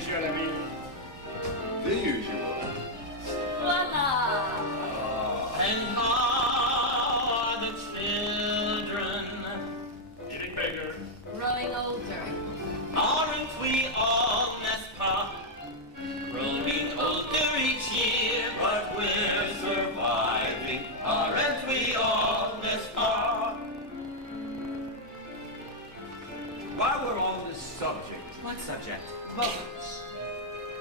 cher ami. The usual. Voila! And how are the children? Getting bigger. Growing older. Aren't we all, n'est-ce pas? Growing older each year, but we're surviving. Aren't we all, n'est-ce pas? While we're on this subject, What subject? mothers.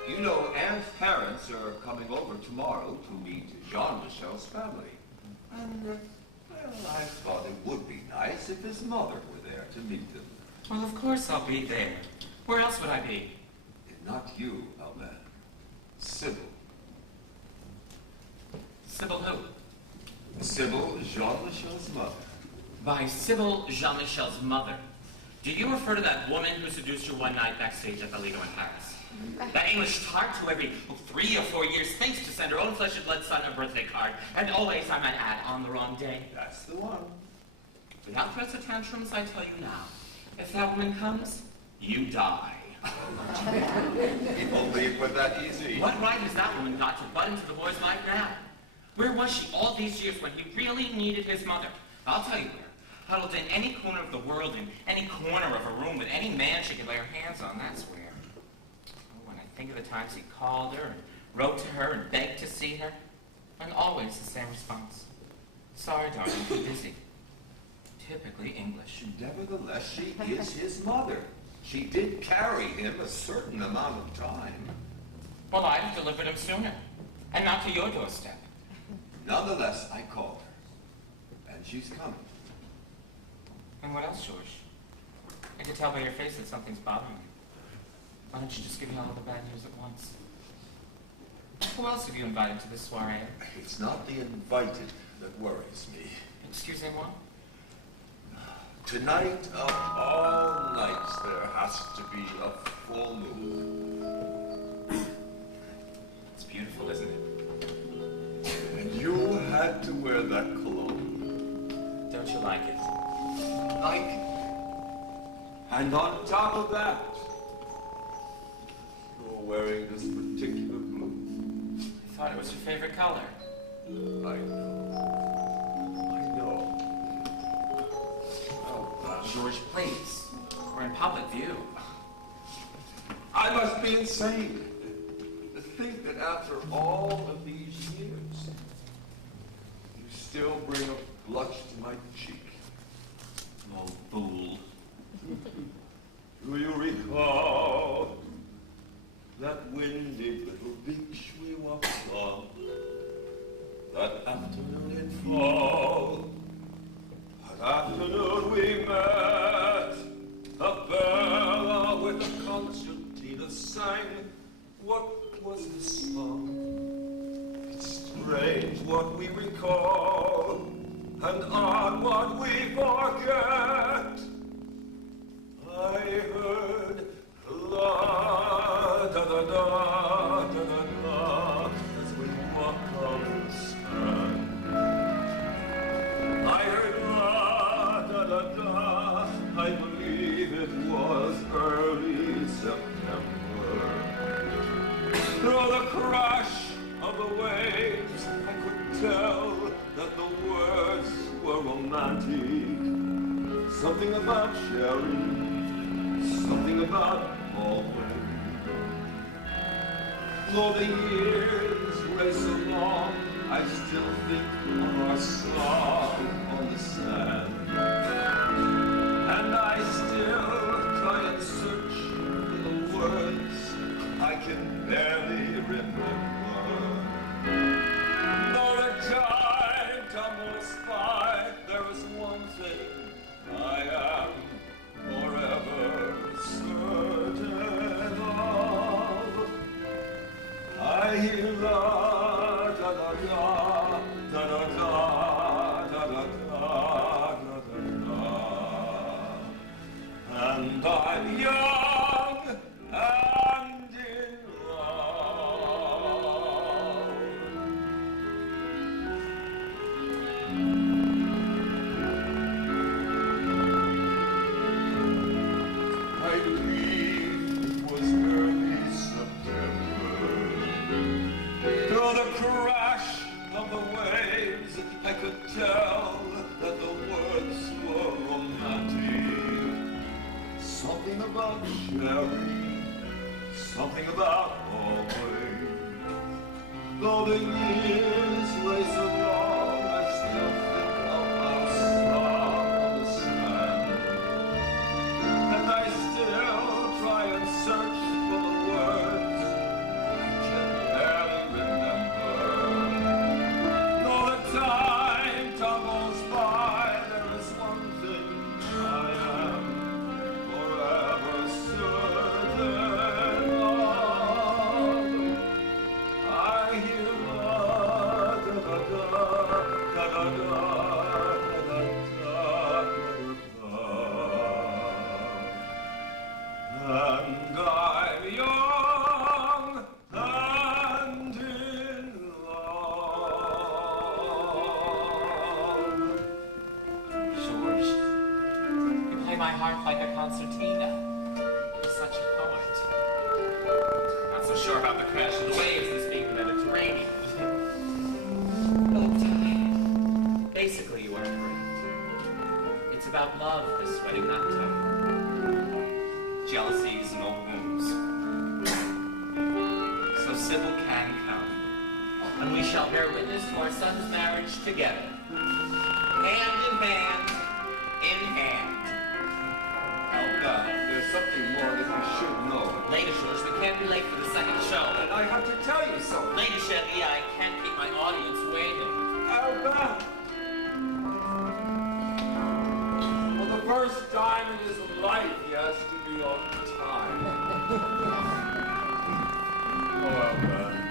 You know, Anne's parents are coming over tomorrow to meet Jean-Michel's family. And, well, I thought it would be nice if his mother were there to meet them. Well, of course I'll be there. Where else would I be? Not you, Albert. Sybil. Sybil who? Sybil, Jean-Michel's mother. By Sybil Jean-Michel's mother. Do you refer to that woman who seduced you one night backstage at the Lido in Paris? That English tart who every 3 or 4 years thinks to send her own flesh and blood son a birthday card, and always, I might add, on the wrong day? That's the one. Without threats or tantrums, I tell you now, if that woman comes, you die. If only it were that easy. What right has that woman got to butt into the boy's life now? Where was she all these years when he really needed his mother? I'll tell you where. Huddled in any corner of the world, in any corner of a room with any man she could lay her hands on, that's where. Oh, when I think of the times he called her and wrote to her and begged to see her, and always the same response. Sorry, darling, too busy. Typically English. Nevertheless, she is his mother. She did carry him a certain amount of time. Well, I'd have delivered him sooner, and not to your doorstep. Nonetheless, I called her, and she's coming. And what else, George? I can tell by your face that something's bothering you. Why don't you just give me all of the bad news at once? Who else have you invited to this soiree? It's not the invited that worries me. Excusez-moi? Tonight, of all nights, there has to be a full moon. It's beautiful, isn't it? And you had to wear that cologne. Don't you like it? Like it. And on top of that, you're wearing this particular blue. I thought it was your favorite color. I know. I know. George, please. We're in public view. I must be insane to think that after all of these years, you still bring a blush to my cheek. Oh, fool. Do you recall that windy little beach we walked on that afternoon in fall? That afternoon we met, a bella with a concertina sang. What was the song? It's strange what we recall, and odd what we forget. I heard la da da da da da da as we walked on the sand. I heard la da da da. I believe it was early September. Through the crash of the waves, I could tell that the words were romantic. Something about sharing, something about falling. Though the years race along, I still think of our song on the sand. And I still try and search for the words I can barely remember. Though the time tumbles by, there is one thing I am forever certain of. I hear la da da da da da da da da da da da, and I'm young and in love. I believe it was early about Sherry, something about always. Though the years lay so long, I still think of our song on the sand. And I still try and search for the words I can barely remember. Though the time tumbles by, there is one thing I am forever certain of. I hear and I'm young and in love. George, you play my heart like a concertina. You're such a poet. Not so sure about the crash of the waves this being the Mediterranean. But basically, you are correct. It's about love, this wedding, not jealousies and old wounds. So Sybil can come, and we shall bear witness to our son's marriage together, hand in hand, in hand. Alba, there's something more that you should know. Later, George, we can't be late for the second show. And I have to tell you something. Later, Shelly, I can't keep my audience waiting. Alba! For the first time in his life, he has to be on time. Oh, Alba.